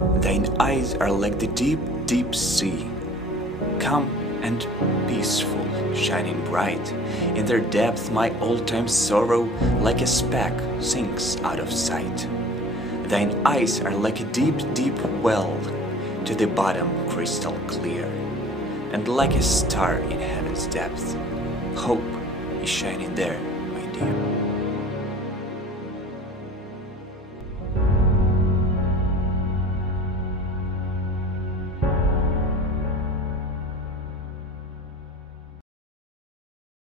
Thine eyes are like the deep, deep sea, calm and peaceful, shining bright. In their depth my old-time sorrow like a speck sinks out of sight. Thine eyes are like a deep, deep well, to the bottom crystal clear, and like a star in heaven's depth, hope is shining there, my dear.